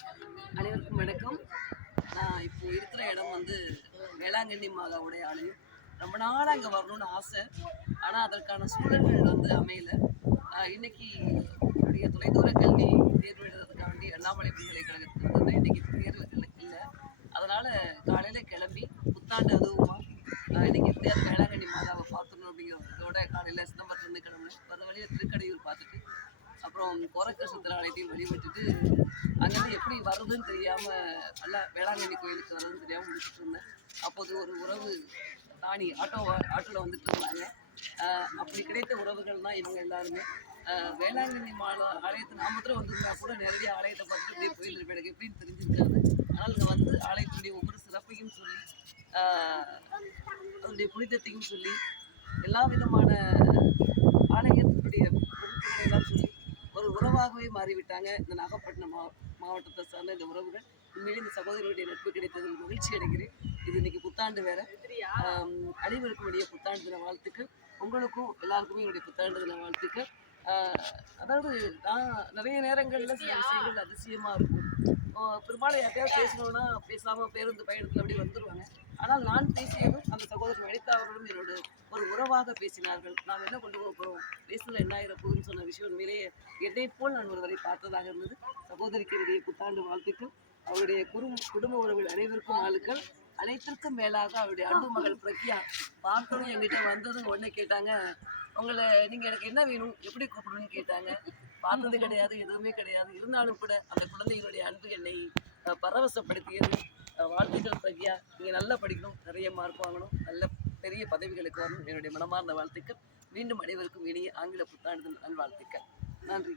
அனைவருக்கும் வணக்கம். நான் இப்போ இருக்கிற இடம் வந்து வேளாங்கண்ணி மாதாவுடைய ஆலயம். ரொம்ப நாளாக இங்கே வரணும்னு ஆசை. ஆனால் அதற்கான சூழல்கள் வந்து அமையல. இன்னைக்கு என்னுடைய தொலைதூர கல்வி தேர்வு எழுதுறதுக்காண்டி அண்ணாமலை பல்கலைக்கழகத்துக்கு வந்து இன்னைக்கு தேர்வுகள் இல்லை. அதனால் காலையில் கிளம்பி புத்தாண்டு அதுவுமா இன்னைக்கு எப்படியாவது வேளாங்கண்ணி மாதாவை பார்த்துடணும் அப்படிங்கிறதோட காலையில் சிதம்பரத்துலேருந்து கிளம்புனேன். வர வழியில் திருக்கடையூர் பார்த்துட்டு அப்புறம் கோரக்க சித்திராலயத்தையும் வழிபட்டுட்டு அங்கேருந்து எப்படி வர்றதுன்னு தெரியாமல் நல்லா வேளாங்கண்ணி கோயிலுக்கு வர்றதுன்னு தெரியாமல் முடிச்சுட்டு இருந்தேன். அப்போது ஒரு உறவு ராணி ஆட்டோவில் வந்துட்டு இருந்தாங்க. அப்படி கிடைத்த உறவுகள் தான் இவங்க எல்லாருமே. வேளாங்கண்ணி ஆலயத்தை நான் மாத்திரம் வந்திருந்தா கூட நேரடியாக ஆலயத்தை பார்த்துட்டு அப்படியே போயிருந்திருப்பேன். எனக்கு எப்படின்னு தெரிஞ்சிருக்காது. ஆனால் இங்கே வந்து ஆலயத்தினுடைய ஒவ்வொரு சிறப்பையும் சொல்லி அதனுடைய புனிதத்தையும் சொல்லி எல்லா விதமான ஆலயத்தினுடைய பொருட்களை எல்லாம் சொல்லி ஒரு உறவாகவே மாறிவிட்டாங்க இந்த நாகப்பட்டினம் மாவட்டத்தை சார்ந்த இந்த உறவுகள். உண்மையிலே இந்த சகோதரியுடைய நட்பு கிடைத்ததில் மகிழ்ச்சி அடைகிறேன். இது இன்னைக்கு புத்தாண்டு வேற. அனைவருக்கும் என்னுடைய புத்தாண்டு தின வாழ்த்துக்கள். உங்களுக்கும் எல்லாருக்குமே என்னுடைய புத்தாண்டு தின வாழ்த்துக்கள். அதாவது நான் நிறைய நேரங்களில் சில விஷயங்கள் அதிசயமாக இருக்கும். பெரும்பாலும் யார்ட்டையாவது பேசணும்னா பேசாமல் பேருந்து பயணத்தில் அப்படி வந்துடுவாங்க. ஆனால் நான் பேசியதும் அந்த சகோதரர் வனிதா அவர்களும் என்னோட ஒரு உறவாக பேசினார்கள். நாம் என்ன கொண்டு போக போகிறோம், பேசல என்ன ஆயிரப்போகுதுன்னு சொன்ன விஷயம் உண்மையிலேயே என்னை போல் நான் ஒருவரை பார்த்ததாக இருந்தது. சகோதரிக்கு என்னுடைய புத்தாண்டு வாழ்த்துக்கள். அவருடைய குடும்ப உறவுகள் அனைவருக்கும் ஆளுக்கள். அனைத்திற்கும் மேலாக அவருடைய அன்பு மகள் பிரக்யா பார்க்கணும் என்கிட்ட வந்ததும் உடனே கேட்டாங்க, உங்களை நீங்கள் எனக்கு என்ன வேணும், எப்படி கூப்பிடணும்னு கேட்டாங்க. பார்த்தது கிடையாது, எதுவுமே கிடையாது. இருந்தாலும் கூட அந்த குழந்தைகளுடைய அன்பு என்னை பரவசப்படுத்தியது. வாழ்த்துக்கள் பிரக்யா, நீங்கள் நல்லா படிக்கணும், நிறைய மார்க் வாங்கணும், நல்ல பெரிய பதவிகளுக்கு வரணும். என்னுடைய மனமார்ந்த வாழ்த்துக்கள். மீண்டும் அனைவருக்கும் இனிய ஆங்கில புத்தாண்டு நல்வாழ்த்துக்கள். நன்றி.